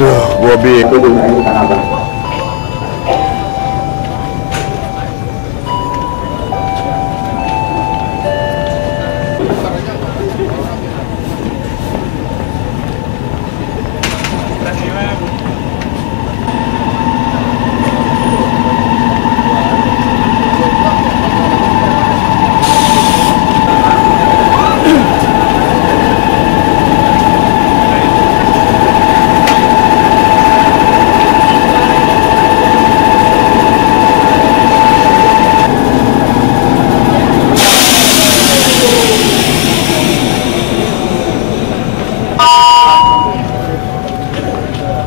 Aduh, gua bingung.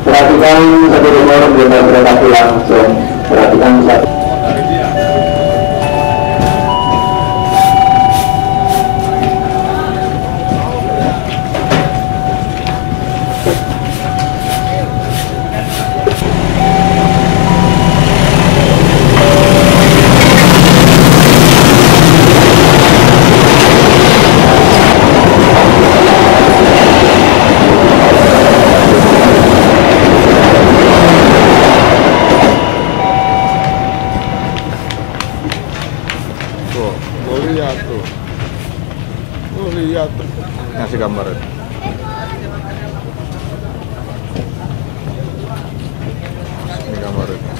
Perhatikan satu nomor jumlah kereta api langsung. Perhatikan satu. Lihat tuh, ngasih gambar itu. Ini gambar itu.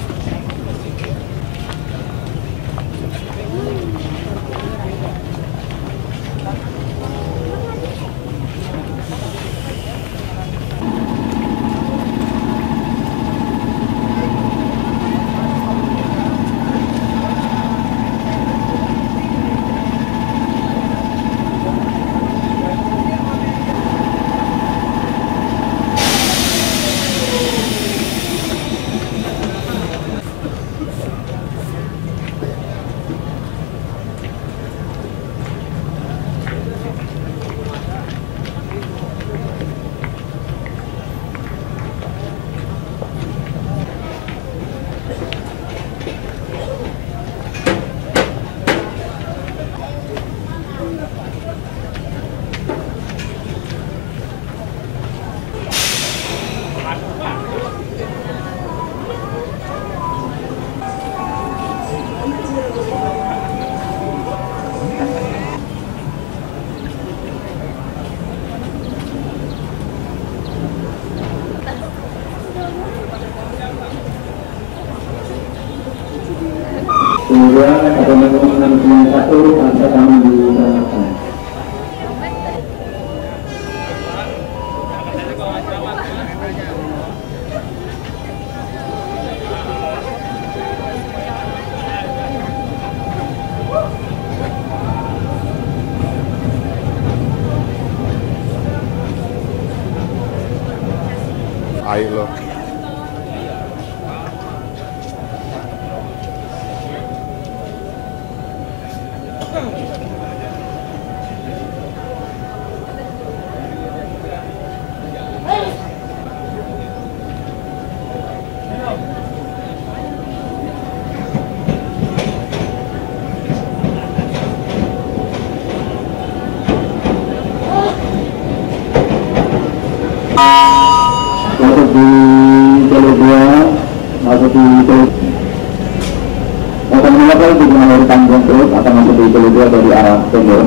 Kemudian ada nomor 61 angka kami diserahkan. Ayo lo. Masuk di jalur 2, masuk di jalur. Akan mengapa itu mengaliri Tanjung Truk akan masuk di jalur 2 dari arah timur.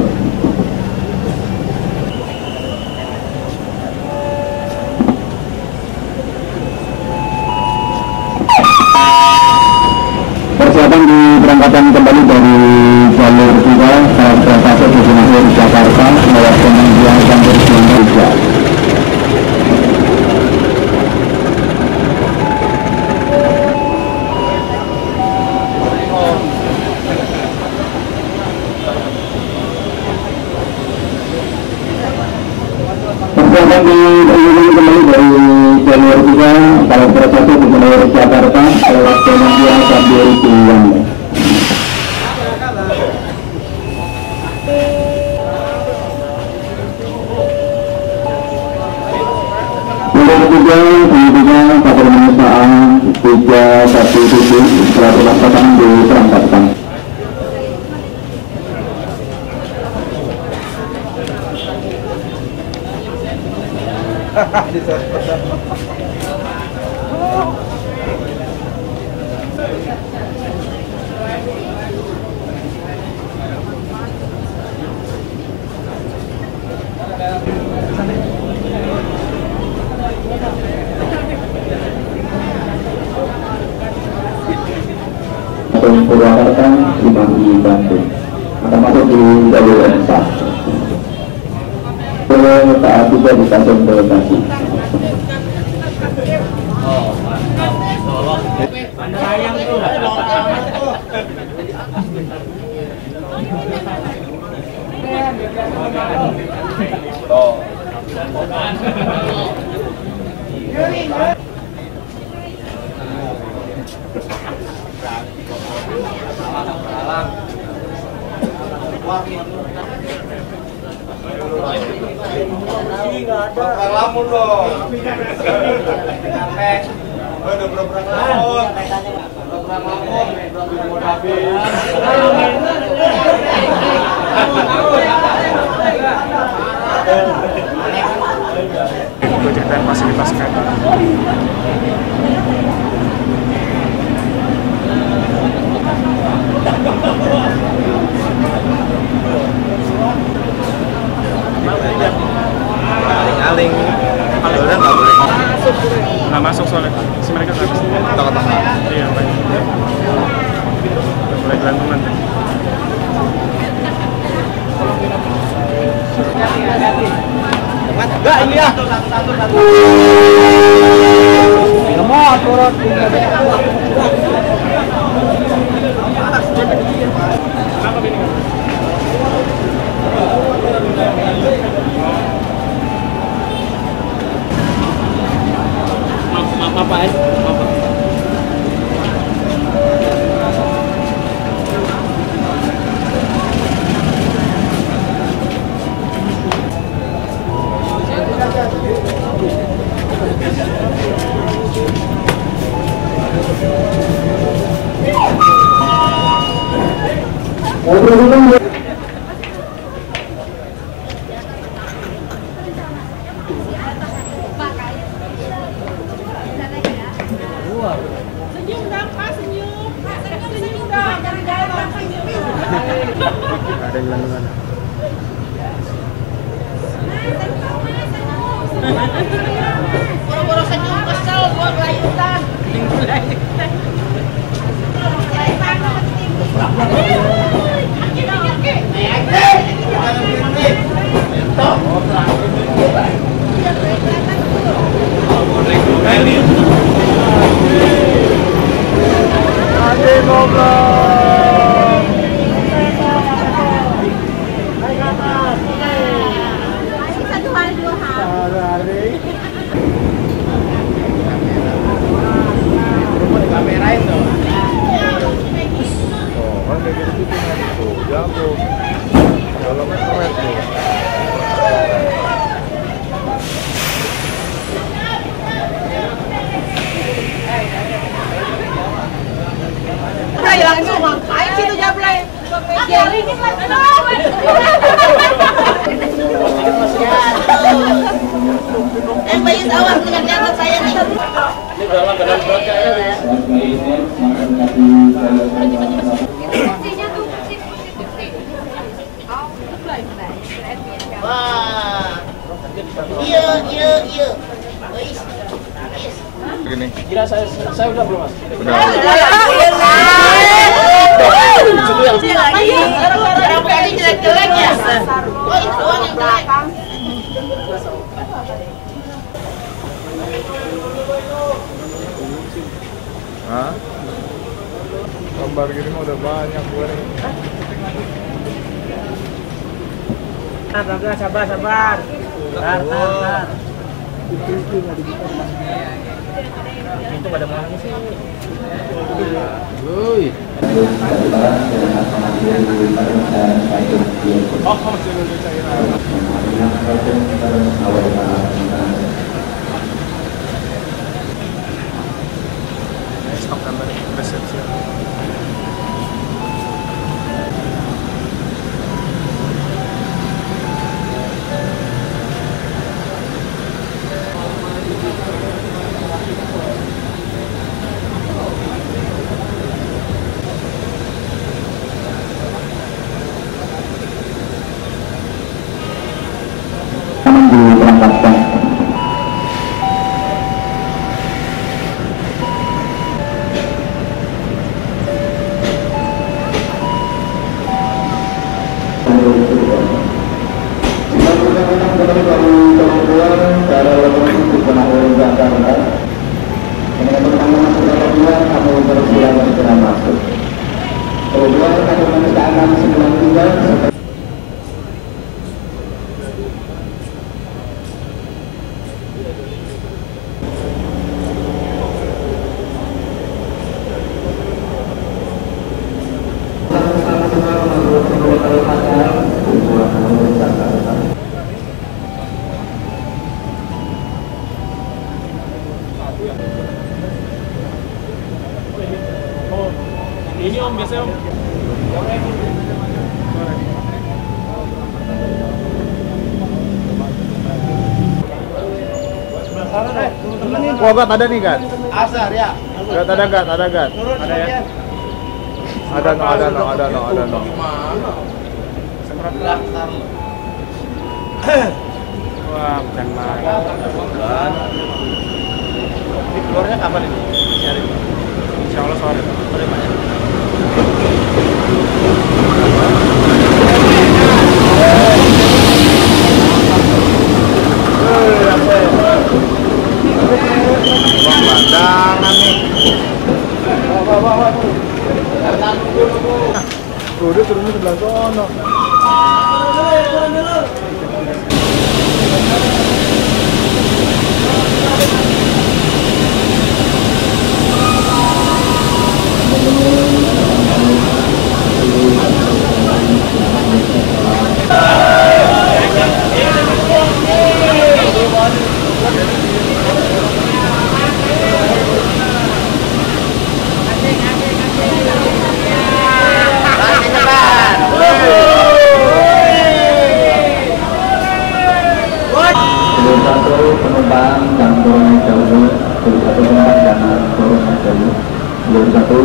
Persiapan diberangkatkan kembali dari jalur 3 saat kereta api tujuan akhir Jakarta lewat Kementerian Campur Indonesia. Persiapan diberangkatkan kembali dari jalur 3 saat kereta api tujuan akhir Jakarta lewat Kementerian Campur Indonesia. Kemudian pada pemeriksaan 317 setelah pelaksanaan diberangkatkan. Bandung akan masuk di jalur M4. Saat tiba di stasiun Bekasi. Lamun dong. Udah berapa lamun? Gojek dan fasilitas kereta. Aling, alurnya nggak boleh. Nggak masuk soalnya, si mereka nggak bisa. Tengah-tengah. Iya, baik. Udah mulai gelantungan tuh. Enggak ini ya. Lemot turun. Kenapa gini? Maaf Pak, maaf. Senyum dong Pak, senyum. Senyum dong, dari dalam senyum. Ada gelantungan. Boro-boro senyum kesel gua gelayutan. Satu hari dua hari. Kamerain tuh. Oh, kan kayak gitu tuh, jago. Dalamnya keren tuh. Play langsung ngapain situ Jablay? Bayi sawah dengan jangan saya nih. Wah. Iya. Gini. Kira saya udah belum Mas? Udah. Lagi jelek-jelek ya. Oh itu doang yang jelek. Hah? Gambar gini mah udah banyak gue nih. Sabar. Bentar. Itu pada mana sih? Woi. Oh, masih belum cairan. Stop gambar resepsi. Jika kita kembali dari keluar cara lokasi dikenal oleh Jakarta. Teman-teman sudah keluar, kamu bersilakan segera masuk. Keluar kami menuju 693. Ini om biasanya om. Wah, Gat, ada nih, Gat. Asar ya. Gat, ada, Gat, ada, Gat. Ada ya? Ada no. Wah, bukan main. Ini keluarnya kapan ini? Insya Allah sore. Sore Pak ya. Pemandangan nih. Tuh, dia turunnya sebelah sono. Satu penumpang yang turun naik jalur, satu penumpang jangan turun naik jalur. Satu.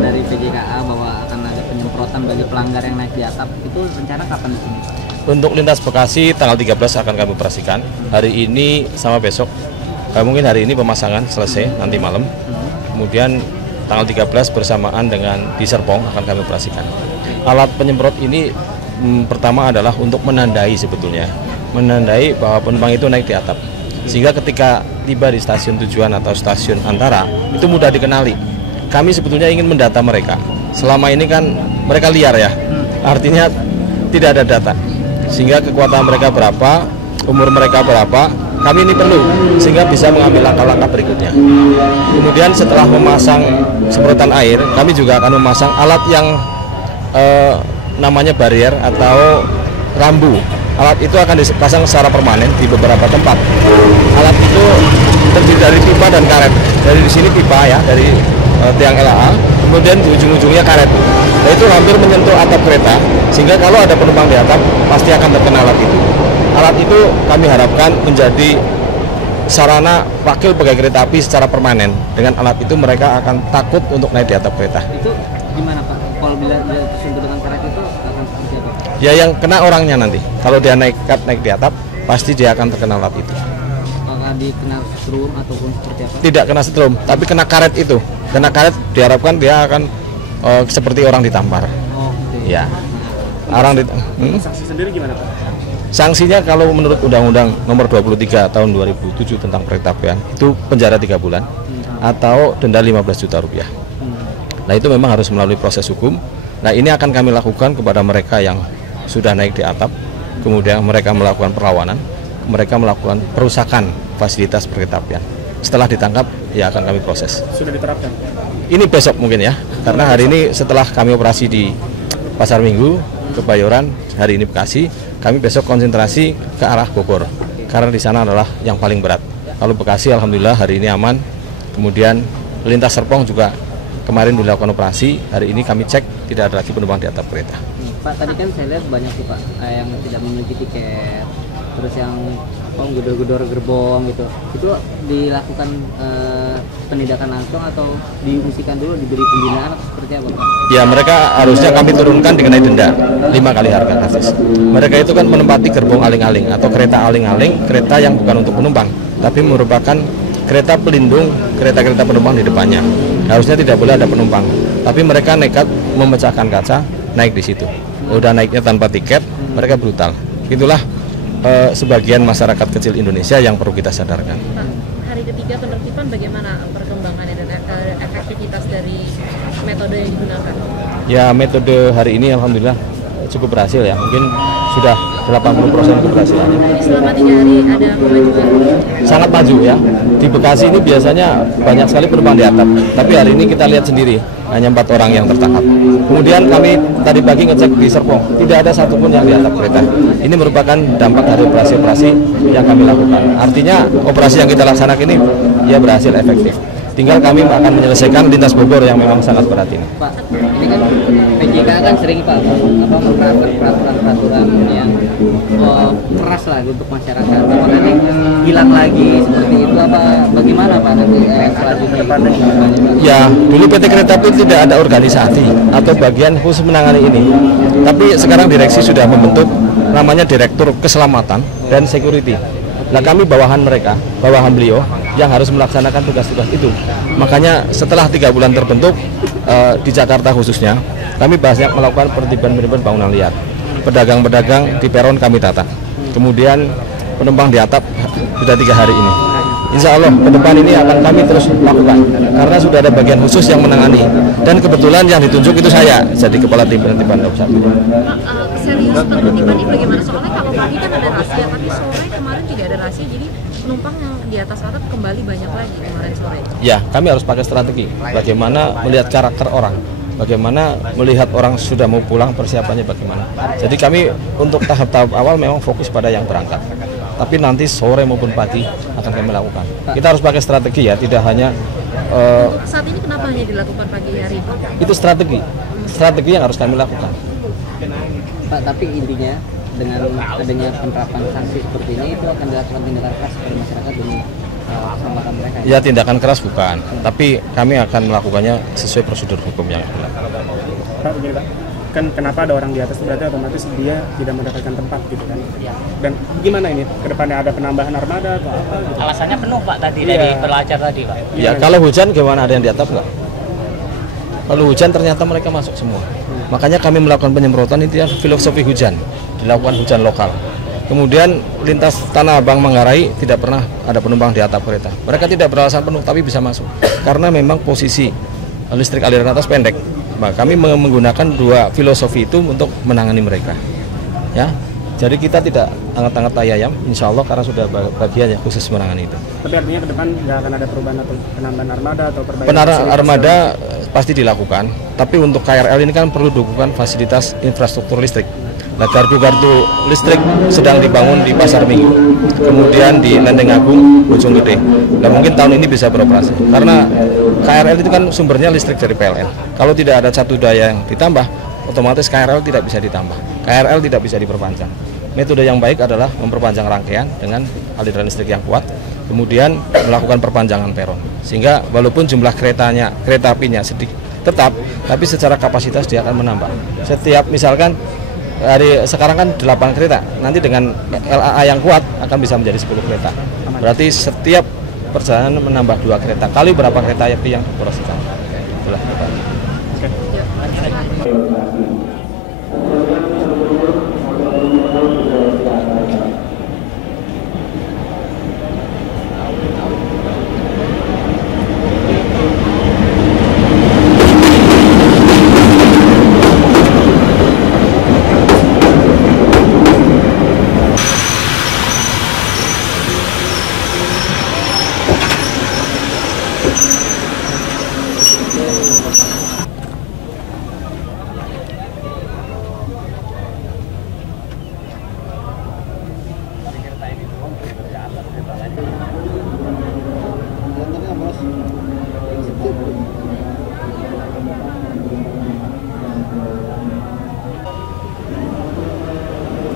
Dari PJKA bahwa akan ada penyemprotan bagi pelanggar yang naik di atap, itu rencana kapan di sini? Untuk lintas Bekasi tanggal 13 akan kami operasikan. Hari ini sama besok. Mungkin hari ini pemasangan selesai nanti malam. Kemudian tanggal 13 bersamaan dengan di Serpong akan kami operasikan. Alat penyemprot ini pertama adalah untuk menandai sebetulnya. Menandai bahwa penumpang itu naik di atap. Sehingga ketika tiba di stasiun tujuan atau stasiun antara, itu mudah dikenali. Kami sebetulnya ingin mendata mereka. Selama ini kan mereka liar ya, artinya tidak ada data. Sehingga kekuatan mereka berapa, umur mereka berapa, kami ini perlu sehingga bisa mengambil langkah-langkah berikutnya. Kemudian setelah memasang semprotan air, kami juga akan memasang alat yang namanya barrier atau rambu. Alat itu akan dipasang secara permanen di beberapa tempat. Alat itu terdiri dari pipa dan karet. Dari di sini pipa ya, dari tiang LAA, kemudian di ujung-ujungnya karet. Nah, itu hampir menyentuh atap kereta, sehingga kalau ada penumpang di atap pasti akan terkena alat itu. Alat itu kami harapkan menjadi sarana wakil pegawai kereta api secara permanen. Dengan alat itu mereka akan takut untuk naik di atap kereta. Itu gimana Pak? Kalau bila tersentuh dengan karet itu akan seperti apa? Ya yang kena orangnya nanti. Kalau dia naik di atap, pasti dia akan terkena alat itu. Apakah dikena strum ataupun seperti apa? Tidak kena strum, tapi kena karet itu. Kena karet diharapkan dia akan seperti orang ditampar. Oh, gitu. Ya. Orang Sanksi sendiri gimana Pak? Sanksinya kalau menurut Undang-Undang Nomor 23 Tahun 2007 tentang Peretapian itu penjara 3 bulan atau denda 15 juta rupiah. Nah itu memang harus melalui proses hukum Nah, ini akan kami lakukan kepada mereka yang sudah naik di atap, kemudian mereka melakukan perlawanan, mereka melakukan perusakan fasilitas perkereta-apian. Setelah ditangkap, ya akan kami proses. Sudah diterapkan? Ini besok mungkin ya, karena hari ini setelah kami operasi di Pasar Minggu, Kebayoran, hari ini Bekasi, kami besok konsentrasi ke arah Bogor, karena di sana adalah yang paling berat. Kalau Bekasi, alhamdulillah hari ini aman. Kemudian lintas Serpong juga kemarin dilakukan operasi, hari ini kami cek tidak ada lagi penumpang di atap kereta. Pak, tadi kan saya lihat banyak sih Pak yang tidak memiliki tiket, terus yang gedor-gedor gerbong gitu. Itu dilakukan penindakan langsung atau diungsikan dulu, diberi pembinaan atau seperti apa Pak? Ya, mereka harusnya kami turunkan dikenai denda 5 kali harga karcis. Mereka itu kan menempati gerbong aling-aling atau kereta aling-aling, kereta yang bukan untuk penumpang, tapi merupakan kereta pelindung kereta-kereta penumpang di depannya. Harusnya tidak boleh ada penumpang, tapi mereka nekat memecahkan kaca, naik di situ. Udah naiknya tanpa tiket, mereka brutal. Itulah sebagian masyarakat kecil Indonesia yang perlu kita sadarkan. Pak, hari ketiga penertiban bagaimana perkembangannya dan efektivitas dari metode yang digunakan? Ya, metode hari ini alhamdulillah cukup berhasil ya. Mungkin sudah 80% keberhasilannya. Jadi selama 3 hari ada kemajuan? Sangat maju ya. Di Bekasi ini biasanya banyak sekali penumpang di atap, tapi hari ini kita lihat sendiri hanya 4 orang yang tertangkap. Kemudian kami tadi pagi ngecek di Serpong, tidak ada satupun yang di atap kereta. Ini merupakan dampak dari operasi-operasi yang kami lakukan. Artinya operasi yang kita laksanakan ini ya berhasil efektif. Tinggal kami akan menyelesaikan lintas Bogor yang memang sangat berat ini. Pak, ini kan PJK kan sering Pak menerapkan peraturan-peraturan yang keras lah untuk masyarakat. Apakah ini hilang lagi seperti itu apa bagaimana Pak nanti selanjutnya? Ya, dulu PT Kereta Api tidak ada organisasi atau bagian khusus menangani ini. Tapi sekarang direksi sudah membentuk namanya Direktur Keselamatan dan Security. Nah, kami bawahan mereka, bawahan beliau yang harus melaksanakan tugas-tugas itu. Makanya setelah 3 bulan terbentuk di Jakarta khususnya, kami banyak melakukan penertiban bangunan liar. Pedagang-pedagang di peron kami tata. Kemudian penumpang di atap sudah 3 hari ini. Insya Allah ke depan ini akan kami terus lakukan karena sudah ada bagian khusus yang menangani, dan kebetulan yang ditunjuk itu saya jadi kepala tim penertiban Daup 1. Serius penertiban ini bagaimana? Soalnya kalau pagi kan ada rahasia, tapi sore kemarin tidak ada rahasia, jadi penumpang yang di atas atap kembali banyak lagi kemarin sore. Ya, kami harus pakai strategi bagaimana melihat karakter orang, bagaimana melihat orang sudah mau pulang, persiapannya bagaimana. Jadi kami untuk tahap-tahap awal memang fokus pada yang berangkat, tapi nanti sore maupun pagi akan kami lakukan. Kita harus pakai strategi ya, tidak hanya Saat ini kenapa hanya dilakukan pagi hari? itu strategi yang harus kami lakukan. Pak, tapi intinya dengan adanya penerapan sanksi seperti ini itu akan dilakukan tindakan keras kepada masyarakat demi keselamatan mereka. Ya, tindakan keras bukan, tapi kami akan melakukannya sesuai prosedur hukum yang berlaku. Pak, begini Pak, kan kenapa ada orang di atas berarti otomatis dia tidak mendapatkan tempat gitu kan? Dan gimana ini ke depannya, ada penambahan armada atau apa gitu? Alasannya penuh Pak tadi Iya. dari pelajar tadi Pak. Ya, kalau hujan gimana, ada yang di atap nggak? Kalau hujan ternyata mereka masuk semua. Makanya kami melakukan penyemprotan, itu ya filosofi hujan, dilakukan hujan lokal. Kemudian lintas Tanah Abang Manggarai tidak pernah ada penumpang di atap kereta. Mereka tidak beralasan penuh tapi bisa masuk karena memang posisi listrik aliran atas pendek. Nah, kami menggunakan 2 filosofi itu untuk menangani mereka. Ya, jadi kita tidak angkat-angkat tai ayam, insya Allah, karena sudah bagian yang khusus menangani itu. Tapi artinya ke depan nggak akan ada perubahan atau penambahan armada atau perbaikan? Penambahan armada pasti dilakukan, tapi untuk KRL ini kan perlu dukungan fasilitas infrastruktur listrik. Nah, gardu-gardu listrik sedang dibangun di Pasar Minggu, kemudian di Lenteng Agung, Bojonggede. Nah, mungkin tahun ini bisa beroperasi, karena KRL itu kan sumbernya listrik dari PLN. Kalau tidak ada satu daya yang ditambah, otomatis KRL tidak bisa ditambah, KRL tidak bisa diperpanjang. Metode yang baik adalah memperpanjang rangkaian dengan aliran listrik yang kuat, kemudian melakukan perpanjangan peron, sehingga walaupun jumlah kereta apinya sedikit tetap, tapi secara kapasitas dia akan menambah. Setiap misalkan hari sekarang kan 8 kereta, nanti dengan LAA yang kuat akan bisa menjadi 10 kereta. Berarti setiap perjalanan menambah 2 kereta, kali berapa kereta api yang dioperasikan. Itulah.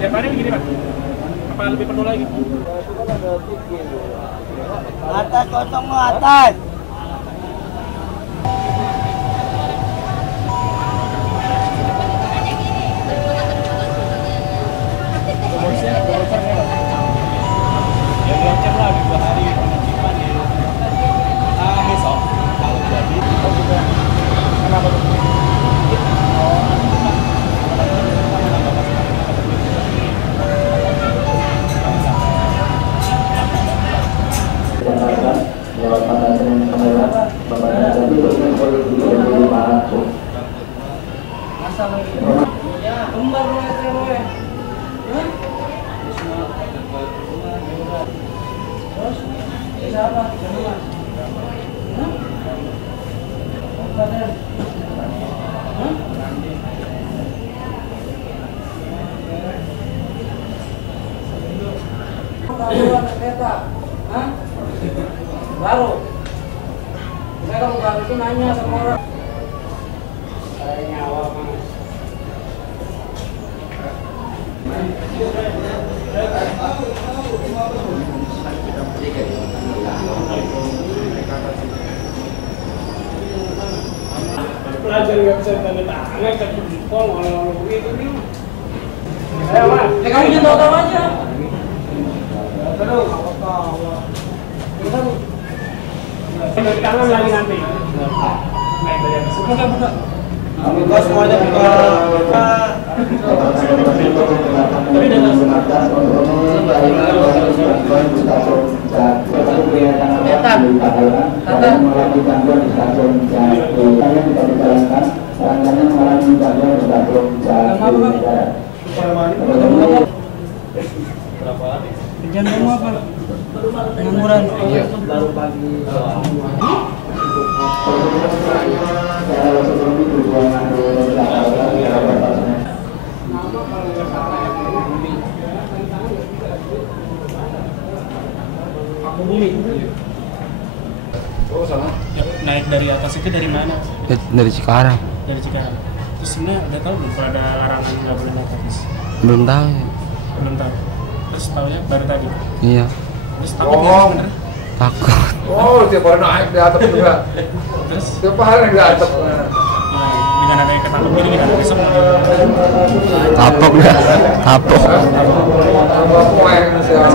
Tiap hari begini Pak? Apa lebih penuh lagi? Atas kosong atas. Yang lancar lah 2 hari penertiban ya. Besok kalau jadi. Kenapa? lewat pada Senin kemarin Bapak Jadi dengan polisi dari Pak Aku. Baru saya kalau baru itu nanya sama orang saya nyawa mas. Pelajar nggak bisa tanda tangan, tapi jempol orang begitu nih. Ayo mas, Kamu jangan tahu aja. terus. Tanda tangan lagi nanti. Naik dari atas. Buka. Buka semuanya buka. Jangan kamu apa? Pengangguran. Baru pagi. Naik dari atas itu dari mana? Dari Cikarang. Dari Cikarang. Terus sebenarnya udah tahu belum kalau ada larangan nggak boleh naik atas? Belum tahu. Belum tahu. Terus tahunya baru tadi. Iya. Terus takut nggak sebenarnya? Takut. Oh, tiap hari naik di atap juga. Terus Tiap hari naik di atap. dengan adanya ketapuk gini gimana besok? Tapok dah. Tapok. Apa yang siapa?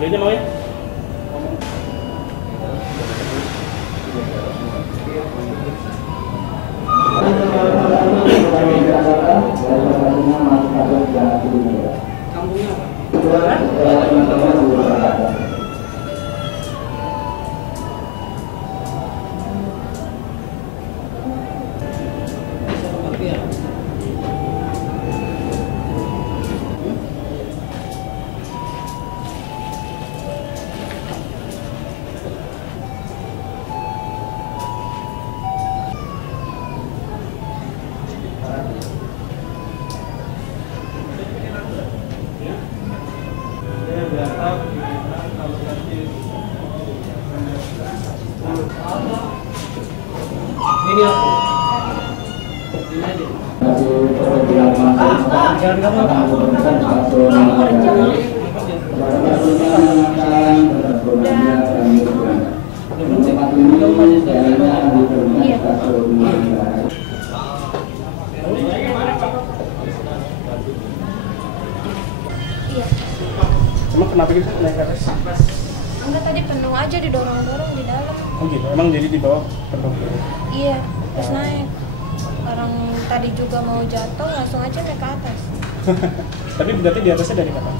Kalinya mau ya? Ini aku. Emang kenapa gitu naik ke atas? Enggak, tadi penuh aja didorong-dorong di dalam. Oh gitu, emang jadi di bawah penuh? Iya, terus naik. Orang tadi juga mau jatuh langsung aja naik ke atas. Tapi berarti di atasnya dari kapan?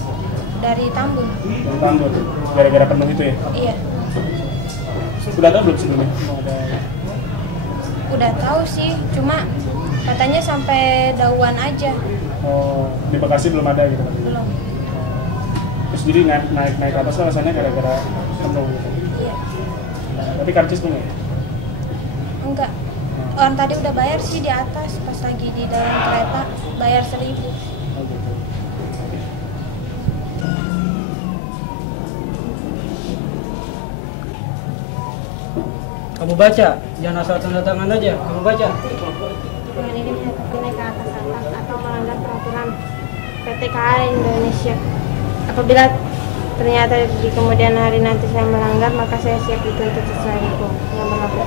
Dari Tambun. Dari Tambun, gara-gara penuh itu ya? Iya. Udah tahu belum sebelumnya? Mau ada... Udah tahu sih, cuma katanya sampai Dauan aja. Oh, di Bekasi belum ada gitu? Belum. Terus jadi naik atas alasannya gara-gara penuh gitu? Iya. Tapi karcis punya? Enggak. Orang tadi udah bayar sih di atas, pas lagi di dalam kereta bayar 1.000. Oh gitu. Kamu baca, jangan asal tanda tangan aja. Kamu baca. Dengan ini menyatakan naik ke atas atau melanggar peraturan PT KAI Indonesia. Apabila ternyata di kemudian hari nanti saya melanggar, maka saya siap dituntut sesuai hukum yang berlaku.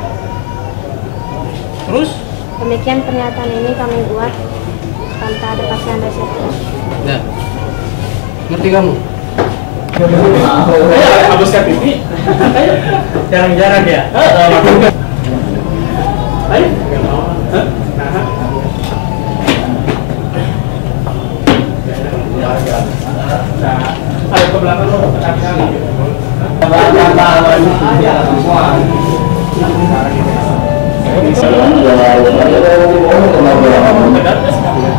Terus? Demikian pernyataan ini kami buat tanpa ada paksaan dasar. Ya. Ngerti kamu? Ayo, hapuskan TV. Jarang-jarang ya. Ayo. Ayo ke belakang lo, Assalamualaikum warahmatullahi wabarakatuh.